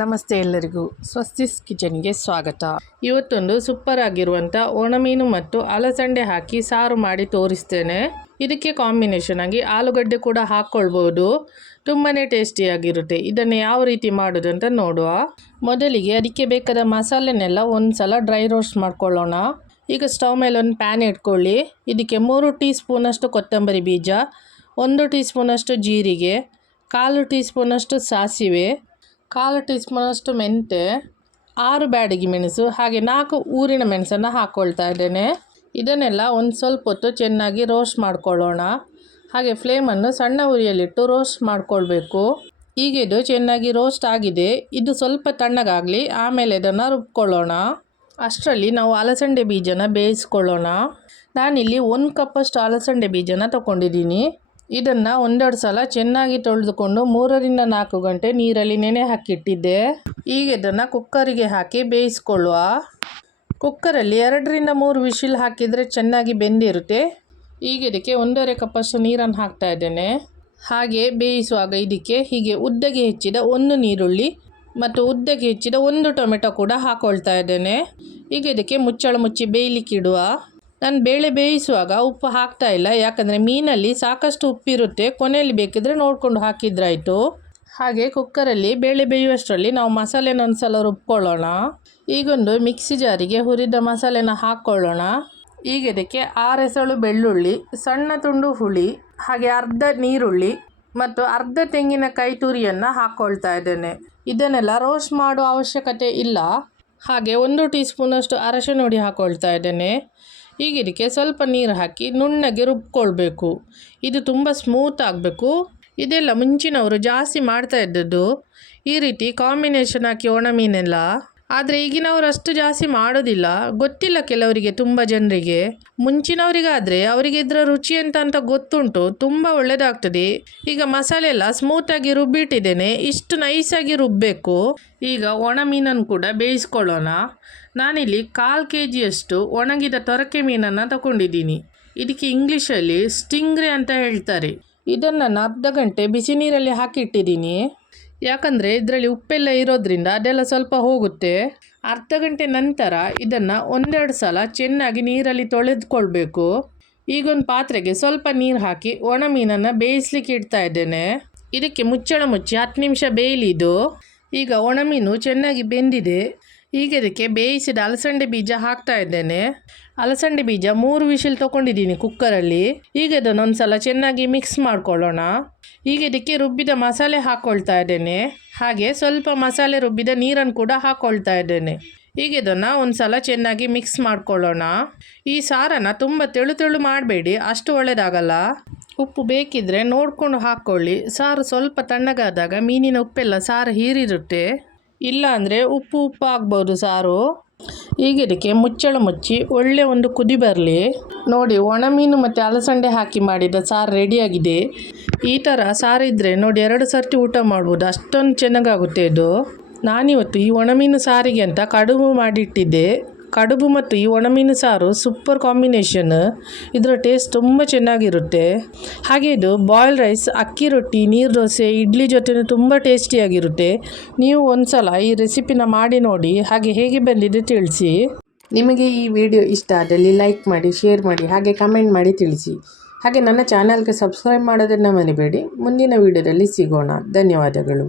ನಮಸ್ತೆ ಎಲ್ಲರಿಗೂ ಸ್ವಸ್ತಿಸ್ ಕಿಚನ್ಗೆ ಸ್ವಾಗತ. ಇವತ್ತೊಂದು ಸೂಪರ್ ಆಗಿರುವಂಥ ಒಣಮೀನು ಮತ್ತು ಅಲಸಂಡೆ ಹಾಕಿ ಸಾರು ಮಾಡಿ ತೋರಿಸ್ತೇನೆ. ಇದಕ್ಕೆ ಕಾಂಬಿನೇಷನ್ ಆಗಿ ಆಲೂಗಡ್ಡೆ ಕೂಡ ಹಾಕ್ಕೊಳ್ಬೋದು. ತುಂಬಾ ಟೇಸ್ಟಿಯಾಗಿರುತ್ತೆ. ಇದನ್ನು ಯಾವ ರೀತಿ ಮಾಡೋದು ಅಂತ ನೋಡುವ. ಮೊದಲಿಗೆ ಅದಕ್ಕೆ ಬೇಕಾದ ಮಸಾಲೆನೆಲ್ಲ ಒಂದು ಸಲ ಡ್ರೈ ರೋಸ್ಟ್ ಮಾಡ್ಕೊಳ್ಳೋಣ. ಈಗ ಸ್ಟವ್ ಮೇಲೆ ಒಂದು ಪ್ಯಾನ್ ಇಟ್ಕೊಳ್ಳಿ. ಇದಕ್ಕೆ 3 ಟೀ ಸ್ಪೂನಷ್ಟು ಕೊತ್ತಂಬರಿ ಬೀಜ, 1 ಟೀ ಸ್ಪೂನಷ್ಟು ಜೀರಿಗೆ, 1/4 ಟೀ ಸ್ಪೂನಷ್ಟು ಸಾಸಿವೆ, 1/4 ಟೀ ಸ್ಪೂನಷ್ಟು ಮೆಂತೆ, 6 ಬ್ಯಾಡಗಿ ಮೆಣಸು, ಹಾಗೆ 4 ಊರಿನ ಮೆಣಸನ್ನು ಹಾಕ್ಕೊಳ್ತಾ ಇದ್ದೇನೆ. ಇದನ್ನೆಲ್ಲ ಒಂದು ಸ್ವಲ್ಪ ಹೊತ್ತು ಚೆನ್ನಾಗಿ ರೋಸ್ಟ್ ಮಾಡ್ಕೊಳ್ಳೋಣ. ಹಾಗೆ ಫ್ಲೇಮನ್ನು ಸಣ್ಣ ಉರಿಯಲ್ಲಿಟ್ಟು ರೋಸ್ಟ್ ಮಾಡ್ಕೊಳ್ಬೇಕು. ಈಗ ಇದು ಚೆನ್ನಾಗಿ ರೋಸ್ಟ್ ಆಗಿದೆ. ಇದು ಸ್ವಲ್ಪ ತಣ್ಣಗಾಗಲಿ, ಆಮೇಲೆ ಇದನ್ನು ರುಬ್ಕೊಳ್ಳೋಣ. ಅಷ್ಟರಲ್ಲಿ ನಾವು ಅಲಸಂಡೆ ಬೀಜನ ಬೇಯಿಸ್ಕೊಳ್ಳೋಣ. ನಾನಿಲ್ಲಿ 1 ಕಪ್ಪಷ್ಟು ಅಲಸಂಡೆ ಬೀಜನ ತಗೊಂಡಿದ್ದೀನಿ. ಇದನ್ನು ಒಂದೆರಡು ಸಲ ಚೆನ್ನಾಗಿ ತೊಳೆದುಕೊಂಡು 3 ರಿಂದ 4 ಗಂಟೆ ನೀರಲ್ಲಿ ನೆನೆ ಹಾಕಿಟ್ಟಿದ್ದೆ. ಈಗ ಇದನ್ನು ಕುಕ್ಕರಿಗೆ ಹಾಕಿ ಬೇಯಿಸ್ಕೊಳ್ಳುವ. ಕುಕ್ಕರಲ್ಲಿ 2 ರಿಂದ 3 ವಿಶಿಲ್ ಹಾಕಿದರೆ ಚೆನ್ನಾಗಿ ಬೆಂದಿರುತ್ತೆ. ಈಗ ಇದಕ್ಕೆ 1.5 ಕಪ್ಪಷ್ಟು ನೀರನ್ನು ಹಾಕ್ತಾ ಇದ್ದೇನೆ. ಹಾಗೆ ಬೇಯಿಸುವಾಗ ಇದಕ್ಕೆ ಹೀಗೆ ಉದ್ದಗೆ ಹೆಚ್ಚಿದ 1 ನೀರುಳ್ಳಿ ಮತ್ತು ಉದ್ದಗೆ ಹೆಚ್ಚಿದ 1 ಟೊಮೆಟೊ ಕೂಡ ಹಾಕ್ಕೊಳ್ತಾ ಇದ್ದೇನೆ. ಈಗ ಇದಕ್ಕೆ ಮುಚ್ಚಳ ಮುಚ್ಚಿ ಬೇಯಲಿಕ್ಕೆ ಇಡುವ. ನಾನು ಬೇಳೆ ಬೇಯಿಸುವಾಗ ಉಪ್ಪು ಹಾಕ್ತಾ ಇಲ್ಲ, ಯಾಕಂದರೆ ಮೀನಲ್ಲಿ ಸಾಕಷ್ಟು ಉಪ್ಪಿರುತ್ತೆ. ಕೊನೆಯಲ್ಲಿ ಬೇಕಿದ್ರೆ ನೋಡಿಕೊಂಡು ಹಾಕಿದ್ರಾಯಿತು. ಹಾಗೆ ಕುಕ್ಕರಲ್ಲಿ ಬೇಳೆ ಬೇಯುವಷ್ಟರಲ್ಲಿ ನಾವು ಮಸಾಲೆನ ಒಂದು ಸಲ ರುಬ್ಕೊಳ್ಳೋಣ. ಈಗೊಂದು ಮಿಕ್ಸಿ ಜಾರಿಗೆ ಹುರಿದ ಮಸಾಲೆನ ಹಾಕ್ಕೊಳ್ಳೋಣ. ಈಗ ಇದಕ್ಕೆ 6 ಎಸಳು ಬೆಳ್ಳುಳ್ಳಿ, ಸಣ್ಣ ತುಂಡು ಹುಳಿ, ಹಾಗೆ ಅರ್ಧ ನೀರುಳ್ಳಿ ಮತ್ತು ಅರ್ಧ ತೆಂಗಿನಕಾಯಿ ತುರಿಯನ್ನು ಹಾಕ್ಕೊಳ್ತಾ ಇದ್ದೇನೆ. ಇದನ್ನೆಲ್ಲ ರೋಸ್ಟ್ ಮಾಡೋ ಅವಶ್ಯಕತೆ ಇಲ್ಲ. ಹಾಗೆ 1 ಟೀ ಸ್ಪೂನಷ್ಟು ಅರಶಿನ ಹುಡಿ ಹಾಕ್ಕೊಳ್ತಾ ಇದ್ದೇನೆ. ಈಗ ಇದಕ್ಕೆ ಸ್ವಲ್ಪ ನೀರು ಹಾಕಿ ನುಣ್ಣಗೆ ರುಬ್ಕೊಳ್ಬೇಕು. ಇದು ತುಂಬ ಸ್ಮೂತ್ ಆಗಬೇಕು. ಇದೆಲ್ಲ ಮುಂಚಿನವರು ಜಾಸ್ತಿ ಮಾಡ್ತಾ ಇದ್ದದ್ದು ಈ ರೀತಿ ಕಾಂಬಿನೇಷನ್ ಹಾಕಿ ಒಣಮೀನೆಲ್ಲ. ಆದರೆ ಈಗಿನವರು ಅಷ್ಟು ಜಾಸ್ತಿ ಮಾಡೋದಿಲ್ಲ, ಗೊತ್ತಿಲ್ಲ ಕೆಲವರಿಗೆ, ತುಂಬ ಜನರಿಗೆ. ಮುಂಚಿನವರಿಗಾದರೆ ಅವರಿಗೆ ಇದರ ರುಚಿ ಅಂತ ಗೊತ್ತುಂಟು, ತುಂಬ ಒಳ್ಳೆಯದಾಗ್ತದೆ. ಈಗ ಮಸಾಲೆ ಎಲ್ಲ ಸ್ಮೂತಾಗಿ ರುಬ್ಬಿಟ್ಟಿದ್ದೇನೆ. ಇಷ್ಟು ನೈಸಾಗಿ ರುಬ್ಬಬೇಕು. ಈಗ ಒಣ ಮೀನನ್ನು ಕೂಡ ಬೇಯಿಸ್ಕೊಳ್ಳೋಣ. ನಾನಿಲ್ಲಿ 1/4 kgಯಷ್ಟು ಒಣಗಿದ ತೊರಕೆ ಮೀನನ್ನು ತಗೊಂಡಿದ್ದೀನಿ. ಇದಕ್ಕೆ ಇಂಗ್ಲೀಷಲ್ಲಿ ಸ್ಟಿಂಗ್ರೆ ಅಂತ ಹೇಳ್ತಾರೆ. ಇದನ್ನು ನಾನು ಅರ್ಧ ಗಂಟೆ ಬಿಸಿ ನೀರಲ್ಲಿ ಹಾಕಿಟ್ಟಿದ್ದೀನಿ. ಯಾಕಂದರೆ ಇದರಲ್ಲಿ ಉಪ್ಪೆಲ್ಲ ಇರೋದ್ರಿಂದ ಅದೆಲ್ಲ ಸ್ವಲ್ಪ ಹೋಗುತ್ತೆ. ಅರ್ಧ ಗಂಟೆ ನಂತರ ಇದನ್ನು 1-2 ಸಲ ಚೆನ್ನಾಗಿ ನೀರಲ್ಲಿ ತೊಳೆದುಕೊಳ್ಬೇಕು. ಈಗೊಂದು ಪಾತ್ರೆಗೆ ಸ್ವಲ್ಪ ನೀರು ಹಾಕಿ ಒಣ ಮೀನನ್ನು ಬೇಯಿಸ್ಲಿಕ್ಕೆ ಇಡ್ತಾ ಇದ್ದೇನೆ. ಇದಕ್ಕೆ ಮುಚ್ಚಳ ಮುಚ್ಚಿ 10 ನಿಮಿಷ ಬೇಯಲಿದು. ಈಗ ಒಣ ಮೀನು ಚೆನ್ನಾಗಿ ಬೆಂದಿದೆ. ಈಗ ಇದಕ್ಕೆ ಬೇಯಿಸಿದ ಅಲಸಂಡೆ ಬೀಜ ಹಾಕ್ತಾ ಇದ್ದೇನೆ. ಅಲಸಂಡೆ ಬೀಜ 3 ವಿಶಿಲ್ ತೊಗೊಂಡಿದ್ದೀನಿ ಕುಕ್ಕರಲ್ಲಿ. ಈಗ ಇದನ್ನು ಒಂದು ಸಲ ಚೆನ್ನಾಗಿ ಮಿಕ್ಸ್ ಮಾಡ್ಕೊಳ್ಳೋಣ. ಈಗ ಇದಕ್ಕೆ ರುಬ್ಬಿದ ಮಸಾಲೆ ಹಾಕ್ಕೊಳ್ತಾ ಇದ್ದೇನೆ. ಹಾಗೆ ಸ್ವಲ್ಪ ಮಸಾಲೆ ರುಬ್ಬಿದ ನೀರನ್ನು ಕೂಡ ಹಾಕ್ಕೊಳ್ತಾ ಇದ್ದೇನೆ. ಈಗ ಇದನ್ನು ಒಂದು ಸಲ ಚೆನ್ನಾಗಿ ಮಿಕ್ಸ್ ಮಾಡ್ಕೊಳ್ಳೋಣ. ಈ ಸಾರನ್ನು ತುಂಬ ತೆಳು ಮಾಡಬೇಡಿ, ಅಷ್ಟು ಒಳ್ಳೆಯದಾಗಲ್ಲ. ಉಪ್ಪು ಬೇಕಿದ್ದರೆ ನೋಡಿಕೊಂಡು ಹಾಕ್ಕೊಳ್ಳಿ. ಸಾರು ಸ್ವಲ್ಪ ತಣ್ಣಗಾದಾಗ ಮೀನಿನ ಉಪ್ಪೆಲ್ಲ ಸಾರು ಹೀರಿರುತ್ತೆ. ಇಲ್ಲ ಅಂದರೆ ಉಪ್ಪು ಆಗ್ಬೋದು ಸಾರು. ಈಗ ಇದಕ್ಕೆ ಮುಚ್ಚಳ ಮುಚ್ಚಿ ಒಳ್ಳೆ ಒಂದು ಕುದಿ ಬರಲಿ. ನೋಡಿ, ಒಣಮೀನು ಮತ್ತು ಅಲಸಂಡೆ ಹಾಕಿ ಮಾಡಿದ ಸಾರು ರೆಡಿಯಾಗಿದೆ. ಈ ಥರ ಸಾರಿದ್ದರೆ ನೋಡಿ 2 ಸರ್ತಿ ಊಟ ಮಾಡ್ಬೋದು, ಅಷ್ಟೊಂದು ಚೆನ್ನಾಗಾಗುತ್ತೆ ಇದು. ನಾನಿವತ್ತು ಈ ಒಣಮೀನು ಸಾರಿಗೆ ಅಂತ ಕಡುಬು ಮಾಡಿಟ್ಟಿದ್ದೆ. ಕಡುಬು ಮತ್ತು ಈ ಒಣಮೀನು ಸಾರು ಸೂಪರ್ ಕಾಂಬಿನೇಷನ್. ಇದರ ಟೇಸ್ಟ್ ತುಂಬ ಚೆನ್ನಾಗಿರುತ್ತೆ. ಹಾಗೆ ಇದು ಬಾಯ್ಲ್ ರೈಸ್, ಅಕ್ಕಿ ರೊಟ್ಟಿ, ನೀರು ದೋಸೆ, ಇಡ್ಲಿ ಜೊತೆ ತುಂಬ ಟೇಸ್ಟಿಯಾಗಿರುತ್ತೆ. ನೀವು ಒಂದು ಸಲ ಈ ರೆಸಿಪಿನ ಮಾಡಿ ನೋಡಿ, ಹಾಗೆ ಹೇಗೆ ಬಂದಿದೆ ತಿಳಿಸಿ. ನಿಮಗೆ ಈ ವಿಡಿಯೋ ಇಷ್ಟ ಆದಲ್ಲಿ ಲೈಕ್ ಮಾಡಿ, ಶೇರ್ ಮಾಡಿ, ಹಾಗೆ ಕಮೆಂಟ್ ಮಾಡಿ ತಿಳಿಸಿ. ಹಾಗೆ ನನ್ನ ಚಾನಲ್ಗೆ ಸಬ್ಸ್ಕ್ರೈಬ್ ಮಾಡೋದನ್ನು ಮರಿಬೇಡಿ. ಮುಂದಿನ ವಿಡಿಯೋದಲ್ಲಿ ಸಿಗೋಣ. ಧನ್ಯವಾದಗಳು.